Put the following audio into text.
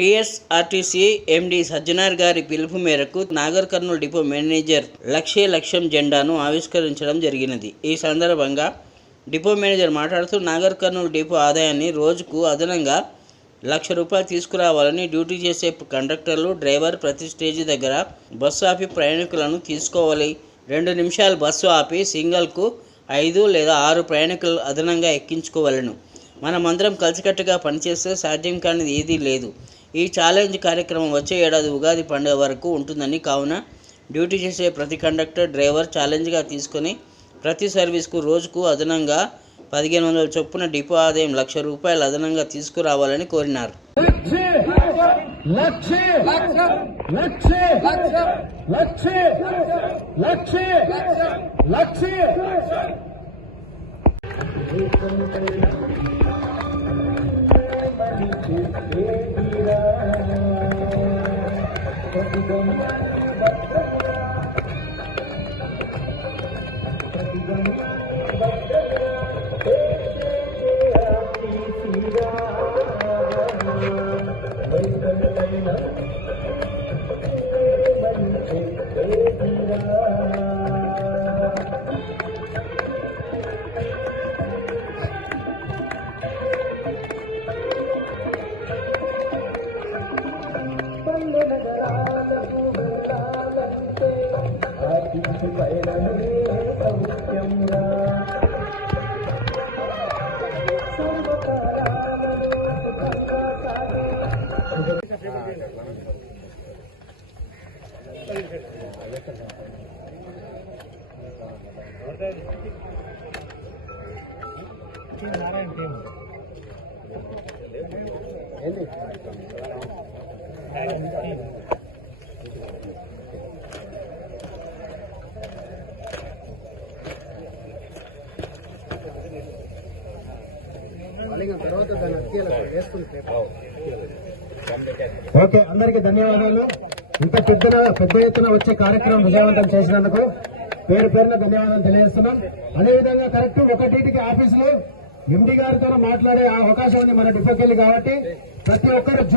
TSRTC MD Sajjanar గారి పిలుపు మేరకు నాగర్ కర్నూల్ డిపో మేనేజర్ లక్ష్యం జెండాను ఆవిష్కరించడం జరిగినది. ఈ సందర్భంగా డిపో మేనేజర్ మాట్లాడుతూ నాగర్ కర్నూల్ డిపో ఆదాయాన్ని రోజుకు అదనంగా ₹1,00,000 తీసుకురావాలని, డ్యూటీ చేసే కండక్టర్లు, డ్రైవర్ ప్రతి స్టేజీ దగ్గర బస్సు ఆపి ప్రయాణికులను తీసుకోవాలి. 2 నిమిషాలు బస్సు ఆపి సింగిల్కు 5 లేదా 6 ప్రయాణికులు అదనంగా ఎక్కించుకోవాలను. మనమందరం కలిసికట్టుగా పనిచేస్తే సాధ్యం కానిది ఏదీ లేదు. ఈ ఛాలెంజ్ కార్యక్రమం వచ్చే ఏడాది ఉగాది పండుగ వరకు ఉంటుందని, కావున డ్యూటీ చేసే ప్రతి కండక్టర్, డ్రైవర్ ఛాలెంజ్గా తీసుకొని ప్రతి సర్వీస్కు రోజుకు అదనంగా 1,500 చొప్పున డిపో ఆదాయం ₹1,00,000 అదనంగా తీసుకురావాలని కోరినారు. ఓకే, అందరికీ ధన్యవాదాలు. ఇంత పెద్ద ఎత్తున వచ్చే కార్యక్రమం విజయవంతం చేసినందుకు పేరు పేరున ధన్యవాదాలు తెలియజేస్తున్నాం. అదేవిధంగా కరెక్ట్ 1:00కి ఆఫీసులో ఎండీ గారితో మాట్లాడే అవకాశం ఉంది మన డిపోకి వెళ్ళి. కాబట్టి ప్రతి ఒక్కరు